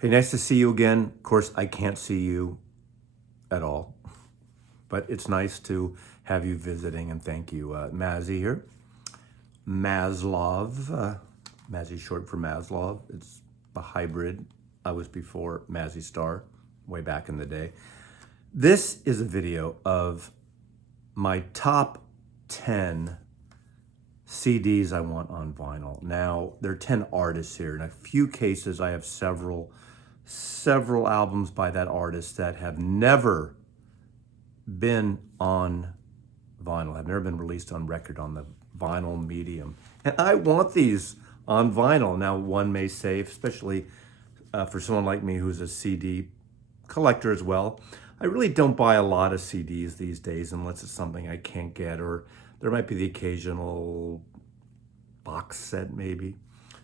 Hey, nice to see you again. Of course, I can't see you at all, but it's nice to have you visiting, and thank you. Mazzy here. Maslov. Mazzy short for Maslov. It's a hybrid. I was before Mazzy Star, way back in the day. This is a video of my top 10 CDs I want on vinyl. Now, there are 10 artists here. In a few cases, I have several albums by that artist that have never been on vinyl, have never been released on record on the vinyl medium. And I want these on vinyl. Now, one may say, especially for someone like me who's a CD collector as well, I really don't buy a lot of CDs these days unless it's something I can't get, or there might be the occasional box set maybe.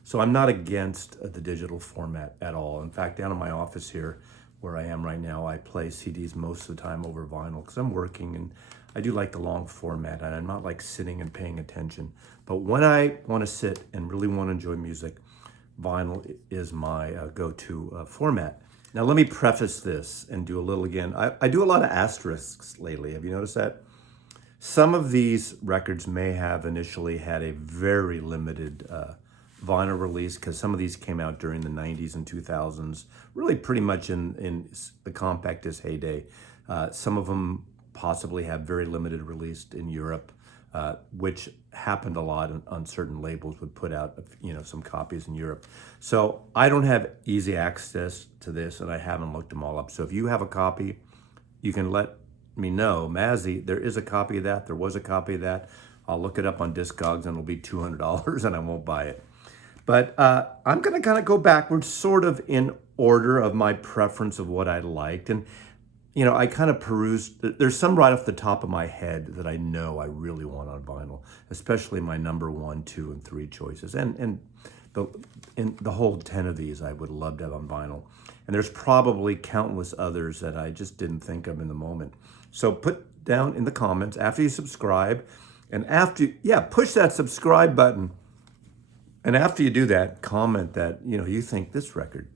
So I'm not against the digital format at all. In fact, down in my office here, where I am right now, I play CDs most of the time over vinyl because I'm working and I do like the long format, and I'm not like sitting and paying attention. But when I want to sit and really want to enjoy music, vinyl is my go-to format. Now let me preface this and do a little again. I do a lot of asterisks lately. Have you noticed that? Some of these records may have initially had a very limited vinyl release because some of these came out during the 90s and 2000s, really pretty much in the compactist heyday. Some of them possibly have very limited release in Europe, which happened a lot on certain labels would put out, some copies in Europe. So I don't have easy access to this, and I haven't looked them all up. So if you have a copy, you can let me know. Mazzy, there is a copy of that. There was a copy of that. I'll look it up on Discogs, and it'll be $200, and I won't buy it. But I'm going to kind of go backwards, sort of in order of my preference of what I liked. And, I kind of perused. There's some right off the top of my head that I know I really want on vinyl, especially my number 1, 2, and 3 choices. And the whole 10 of these I would love to have on vinyl. And there's probably countless others that I just didn't think of in the moment. So put down in the comments after you subscribe, and push that subscribe button. And after you do that, comment that, you think this record,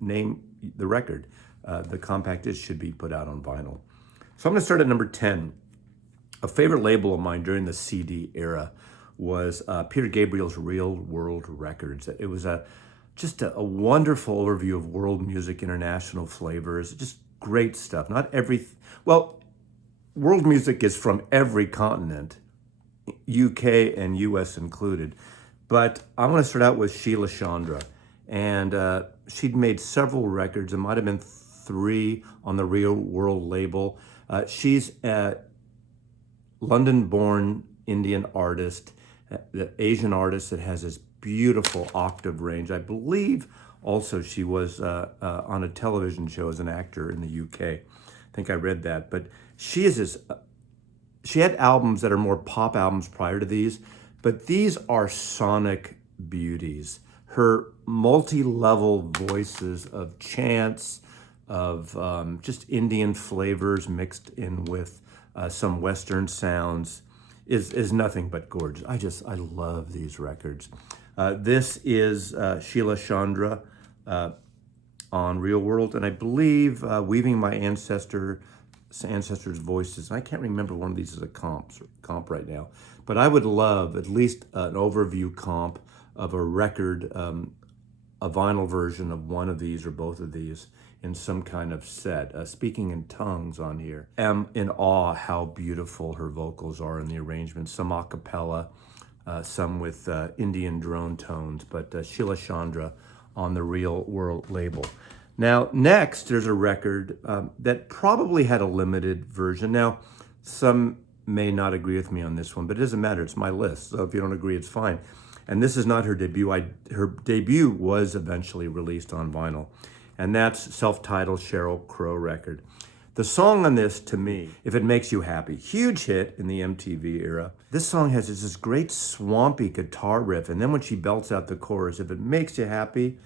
name the record, the compact disc should be put out on vinyl. So I'm going to start at number 10. A favorite label of mine during the CD era was Peter Gabriel's Real World Records. It was just a wonderful overview of world music, international flavors, just great stuff. World music is from every continent, UK and US included. But I'm going to start out with Sheila Chandra. And she'd made several records. It might have been 3 on the Real World label. She's a London-born Indian artist, the Asian artist that has this beautiful octave range. I believe also she was on a television show as an actor in the UK. I think I read that. But she had albums that are more pop albums prior to these, but these are sonic beauties. Her multi-level voices of chants, of just Indian flavors mixed in with some Western sounds is nothing but gorgeous. I love these records. This is Sheila Chandra on Real World, and I believe Weaving My Ancestors' Voices. I can't remember one of these as a comp right now, but I would love at least an overview comp of a record, a vinyl version of one of these or both of these in some kind of set. Speaking in tongues on here. I'm in awe how beautiful her vocals are in the arrangement. Some a cappella, some with Indian drone tones, but Sheila Chandra on the Real World label. Now, next, there's a record that probably had a limited version. Now, some may not agree with me on this one, but it doesn't matter. It's my list, so if you don't agree, it's fine. And this is not her debut. Her debut was eventually released on vinyl, and that's self-titled Sheryl Crow record. The song on this, to me, If It Makes You Happy, huge hit in the MTV era. This song has this great swampy guitar riff, and then when she belts out the chorus, if it makes you happy,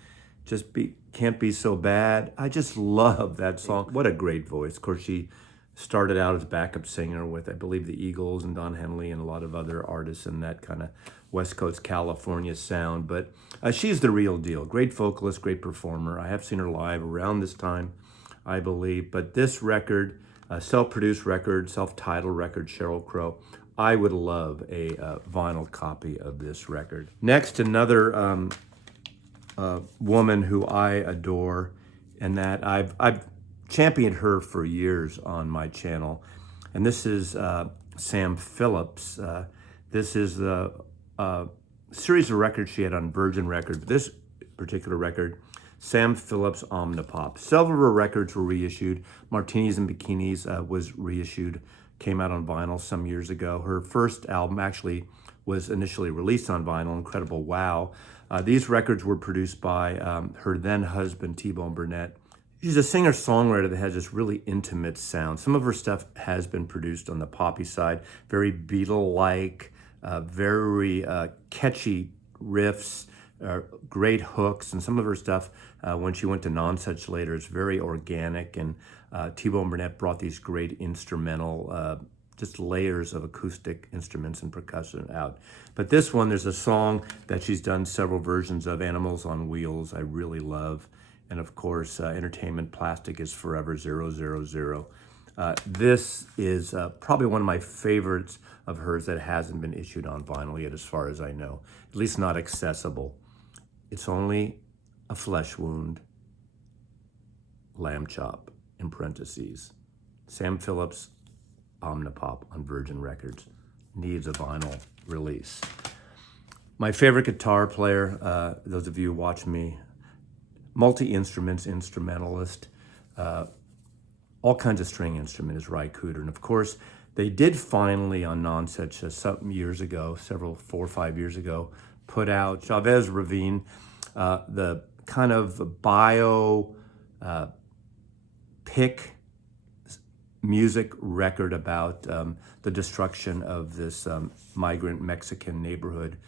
can't be so bad. I just love that song. What a great voice. Of course, she Started out as backup singer with, I believe, the Eagles and Don Henley and a lot of other artists in that kind of West Coast California sound. But she's the real deal. Great vocalist, great performer. I have seen her live around this time, I believe. But this record, self-produced record, self-titled record, Sheryl Crow, I would love a vinyl copy of this record. Next, another woman who I adore, and that I've championed her for years on my channel, and this is Sam Phillips. This is the series of records she had on Virgin Records. This particular record, Sam Phillips Omnipop. Several of her records were reissued. Martinis and Bikinis was reissued, came out on vinyl some years ago. Her first album actually was initially released on vinyl, Incredible Wow. These records were produced by her then husband, T-Bone Burnett. She's a singer-songwriter that has this really intimate sound. Some of her stuff has been produced on the poppy side, very Beatle-like, very catchy riffs, great hooks, and some of her stuff, when she went to Non-Such later, is very organic, and T-Bone Burnett brought these great instrumental, just layers of acoustic instruments and percussion out. But this one, there's a song that she's done several versions of, Animals on Wheels, I really love. And of course, Entertainment Plastic is Forever 000. This is probably one of my favorites of hers that hasn't been issued on vinyl yet, as far as I know. At least not accessible. It's only a flesh wound, lamb chop, in parentheses. Sam Phillips, Omnipop on Virgin Records. Needs a vinyl release. My favorite guitar player, those of you who watch me, multi-instruments, instrumentalist, all kinds of string instrument is Ry Cooder. And of course, they did finally on Non-Such some years ago, 4 or 5 years ago, put out Chavez Ravine, the kind of bio pick music record about the destruction of this migrant Mexican neighborhood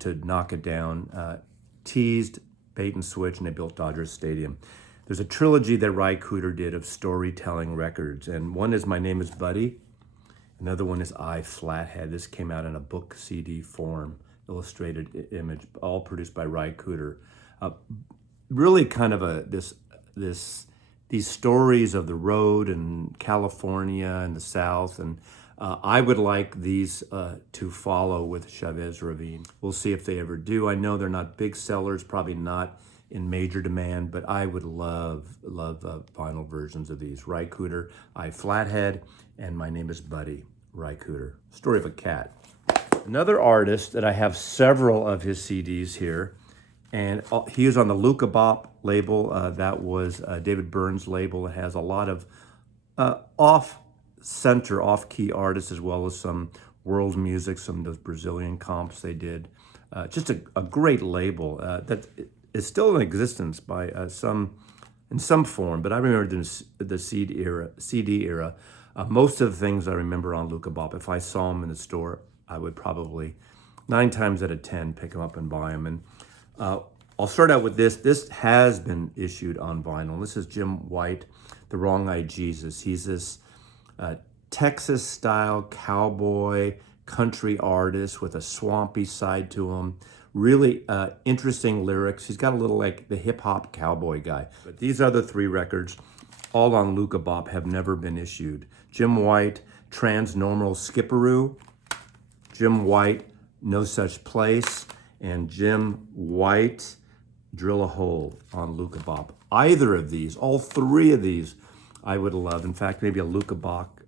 to knock it down, teased, bait and switch, and they built Dodger Stadium. There's a trilogy that Ry Cooder did of storytelling records, and one is My Name is Buddy, another one is I Flathead. This came out in a book CD form, illustrated image, all produced by Ry Cooder. Really kind of these stories of the road and California and the South, and I would like these to follow with Chavez Ravine. We'll see if they ever do. I know they're not big sellers, probably not in major demand, but I would love vinyl versions of these. Ry Cooder, I Flathead, and My Name is Buddy, Ry Cooder. Story of a cat. Another artist that I have several of his CDs here, and he was on the Luka Bop label. That was David Byrne's label. It has a lot of off-center, off-key artists, as well as some world music, some of those Brazilian comps they did. Just a great label that is still in existence by in some form, but I remember the CD era. Most of the things I remember on Luka Bop, if I saw them in the store, I would probably 9 times out of 10 pick them up and buy them. And I'll start out with this. This has been issued on vinyl. This is Jim White, The Wrong-Eyed Jesus. He's this Texas-style cowboy country artist with a swampy side to him. Really interesting lyrics. He's got a little like the hip-hop cowboy guy. But these other 3 records, all on Luka Bop, have never been issued. Jim White, Transnormal Skipperoo. Jim White, No Such Place. And Jim White, Drill a Hole on Luka Bop. Either of these, all 3 of these, I would love. In fact, maybe a Luka Bop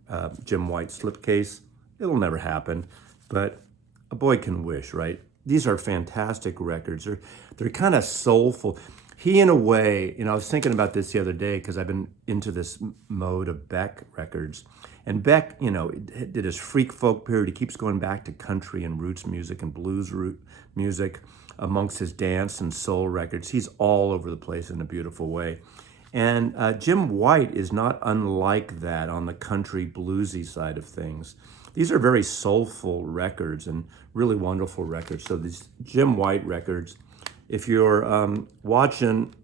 Jim White slipcase. It'll never happen, but a boy can wish, right? These are fantastic records. They're kind of soulful. He, in a way, I was thinking about this the other day because I've been into this mode of Beck records. And Beck, did his freak folk period. He keeps going back to country and roots music and blues music amongst his dance and soul records. He's all over the place in a beautiful way. And Jim White is not unlike that on the country bluesy side of things. These are very soulful records and really wonderful records. So these Jim White records, if you're watching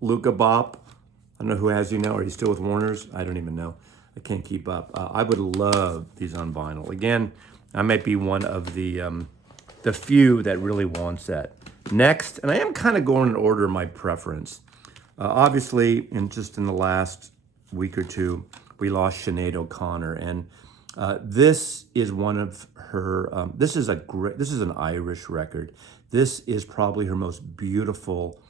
Luka Bop, I don't know who has you now. Are you still with Warner's? I don't even know. I can't keep up. I would love these on vinyl. Again, I might be one of the few that really wants that. Next, and I am kind of going in order of my preference. Obviously, in the last week or two, we lost Sinead O'Connor, and this is one of her. This is an Irish record. This is probably her most beautiful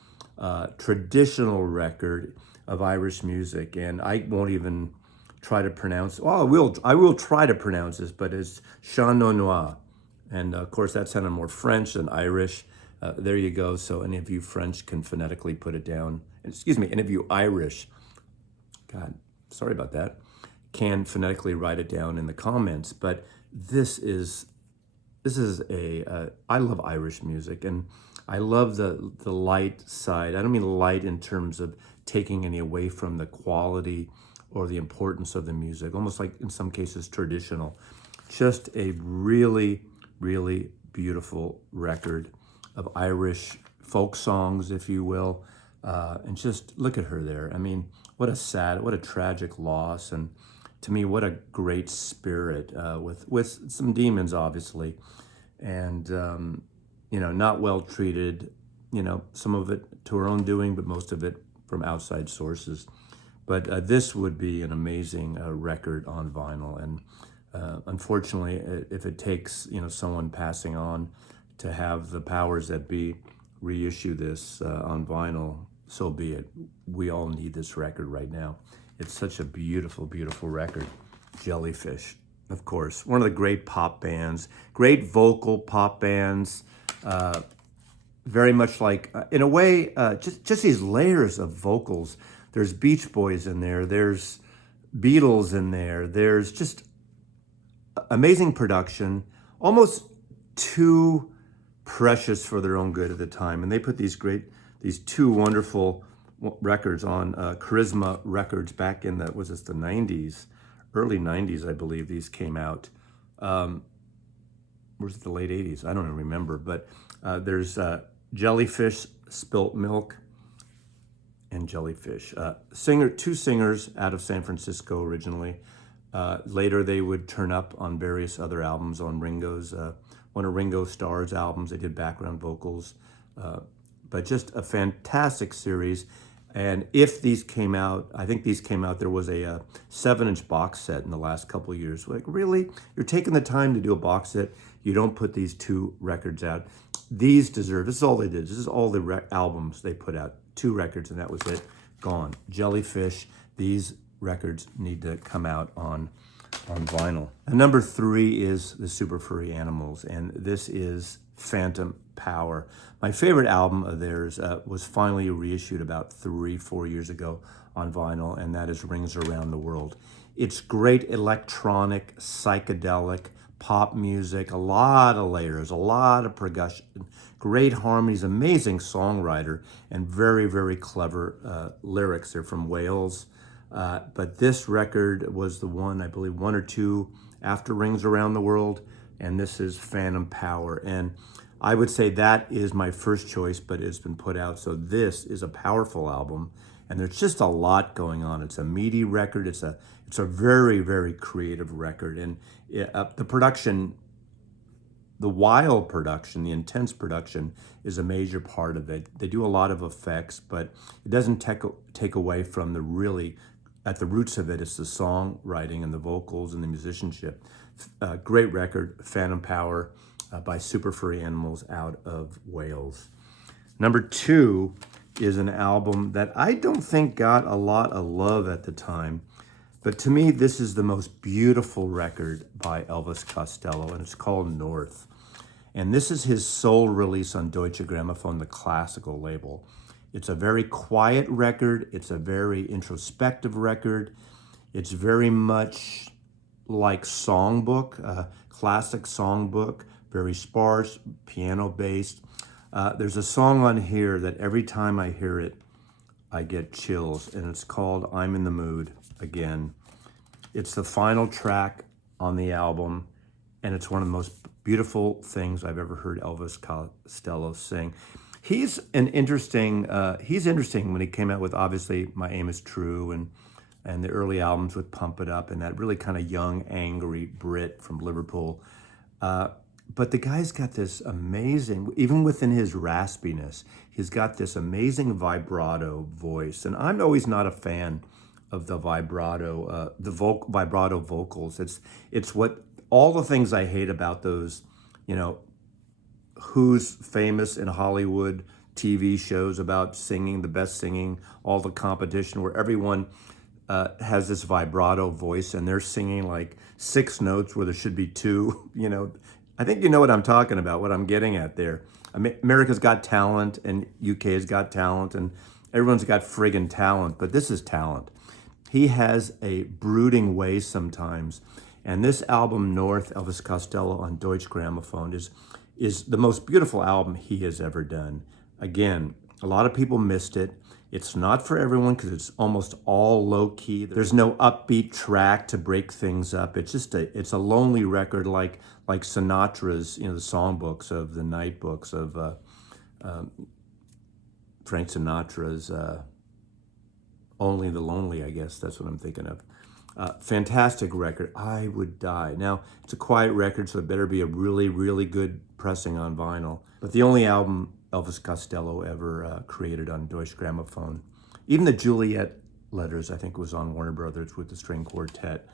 traditional record of Irish music, and I won't even try to pronounce. Well, I will try to pronounce this, but it's Chant Noir, and of course that sounded more French than Irish. There you go. So any of you French can phonetically put it down. Excuse me, any of you Irish, God, sorry about that, can phonetically write it down in the comments. But this is I love Irish music, and I love the light side. I don't mean light in terms of taking any away from the quality or the importance of the music, almost like in some cases traditional. Just a really, really beautiful record of Irish folk songs, if you will. And just look at her there. I mean, what a tragic loss. And to me, what a great spirit with some demons, obviously. And, not well treated, some of it to her own doing, but most of it from outside sources. But this would be an amazing record on vinyl. And unfortunately, if it takes, someone passing on to have the powers that be reissue this on vinyl, so be it. We all need this record right now. It's such a beautiful, beautiful record. Jellyfish, of course, one of the great pop bands, great vocal pop bands, very much like, in a way, just these layers of vocals. There's Beach Boys in there, there's Beatles in there, there's just amazing production, almost too precious for their own good at the time. And they put these two wonderful records on Charisma Records back in the 90s, early 90s, I believe these came out. Was it the late 80s? I don't even remember. But there's Jellyfish, Spilt Milk, and Jellyfish. Two singers out of San Francisco originally. Later they would turn up on various other albums, on one of Ringo Starr's albums. They did background vocals. But just a fantastic series. And if these came out, I think these came out, there was a 7-inch box set in the last couple of years. Like, really? You're taking the time to do a box set? You don't put these two records out. These deserve, this is all they did. This is all the albums they put out. 2 records, and that was it. Gone. Jellyfish, these records need to come out on vinyl. And number 3 is the Super Furry Animals, and this is Phantom Power. My favorite album of theirs was finally reissued about 3-4 years ago on vinyl, and that is Rings Around the World. It's great electronic, psychedelic, pop music, a lot of layers, a lot of percussion, great harmonies, amazing songwriter, and very, very clever lyrics. They're from Wales. But this record was the one, I believe, 1 or 2 after Rings Around the World, and this is Phantom Power. And I would say that is my first choice, but it's been put out. So this is a powerful album, and there's just a lot going on. It's a meaty record. It's a very, very creative record. And the production, the wild production, the intense production is a major part of it. They do a lot of effects, but it doesn't take away from the really, at the roots of it, it's the songwriting and the vocals and the musicianship. Great record, Phantom Power by Super Furry Animals out of Wales. Number 2 is an album that I don't think got a lot of love at the time, but to me, this is the most beautiful record by Elvis Costello, and it's called North. And this is his sole release on Deutsche Grammophon, the classical label. It's a very quiet record. It's a very introspective record. It's very much like songbook, classic songbook, very sparse, piano-based. There's a song on here that every time I hear it, I get chills, and it's called I'm in the Mood Again. It's the final track on the album, and it's one of the most beautiful things I've ever heard Elvis Costello sing. He's interesting when he came out with, obviously, My Aim Is True and and the early albums would Pump It Up, and that really kind of young, angry Brit from Liverpool. But the guy's got this amazing, even within his raspiness, he's got this amazing vibrato voice. And I'm always not a fan of the vibrato, vibrato vocals. It's what all the things I hate about those, you know, who's famous in Hollywood TV shows about singing, the best singing, all the competition where everyone has this vibrato voice and they're singing like 6 notes where there should be 2, you know. I think you know what I'm talking about, what I'm getting at there. America's Got Talent and UK's Got Talent and everyone's got friggin' talent, but this is talent. He has a brooding way sometimes. And this album, North, Elvis Costello on Deutsche Grammophon, is the most beautiful album he has ever done. Again, a lot of people missed it. It's not for everyone because it's almost all low key. There's no upbeat track to break things up. It's just it's a lonely record like Sinatra's, you know, the songbooks of the night books of Frank Sinatra's Only the Lonely, I guess that's what I'm thinking of. Fantastic record. I Would Die. Now, it's a quiet record, so it better be a really, really good pressing on vinyl. But the only album Elvis Costello ever created on Deutsche Grammophon. Even the Juliet Letters, I think, was on Warner Brothers with the string quartet.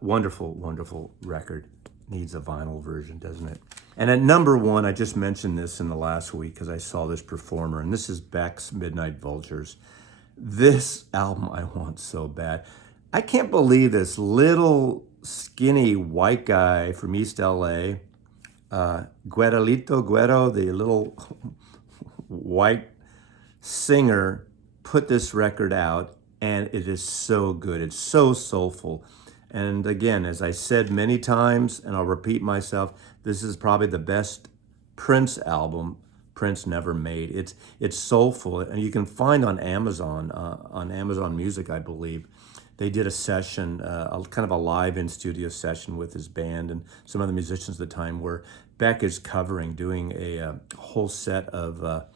Wonderful, wonderful record. Needs a vinyl version, doesn't it? And at number 1, I just mentioned this in the last week because I saw this performer, and this is Beck's Midnight Vultures. This album I want so bad. I can't believe this little skinny white guy from East LA, Guerrito Guerrero, the little white singer, put this record out, and it is so good. It's so soulful. And again, as I said many times, and I'll repeat myself, this is probably the best Prince album Prince never made. It's soulful, and you can find on Amazon Music, I believe. They did a session, kind of a live in-studio session with his band and some other musicians at the time where Beck is doing a whole set of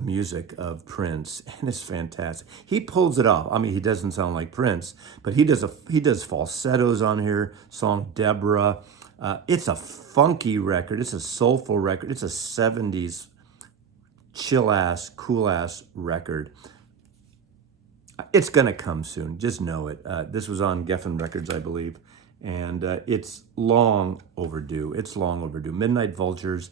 music of Prince, and it's fantastic. He pulls it off. I mean, he doesn't sound like Prince, but he does falsettos on here. Song Deborah. It's a funky record. It's a soulful record. It's a 70s chill-ass, cool-ass record. It's gonna come soon, just know it. This was on Geffen Records, I believe, and it's long overdue. It's long overdue. Midnight Vultures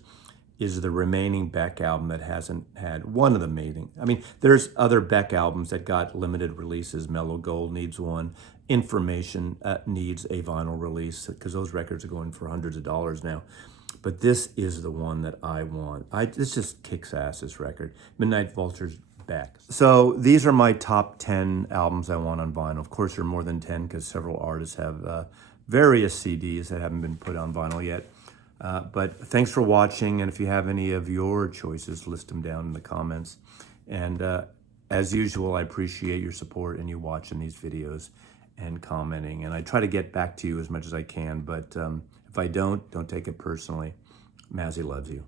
is the remaining Beck album that hasn't had one of the mating. I mean, there's other Beck albums that got limited releases. Mellow Gold needs one. Information needs a vinyl release because those records are going for hundreds of dollars now. But this is the one that I want. This just kicks ass, this record. Midnight Vultures, Beck. So these are my top 10 albums I want on vinyl. Of course, there are more than 10 because several artists have various CDs that haven't been put on vinyl yet. But thanks for watching, and if you have any of your choices, list them down in the comments. And as usual, I appreciate your support and you watching these videos and commenting. And I try to get back to you as much as I can, but if I don't take it personally. Mazzy loves you.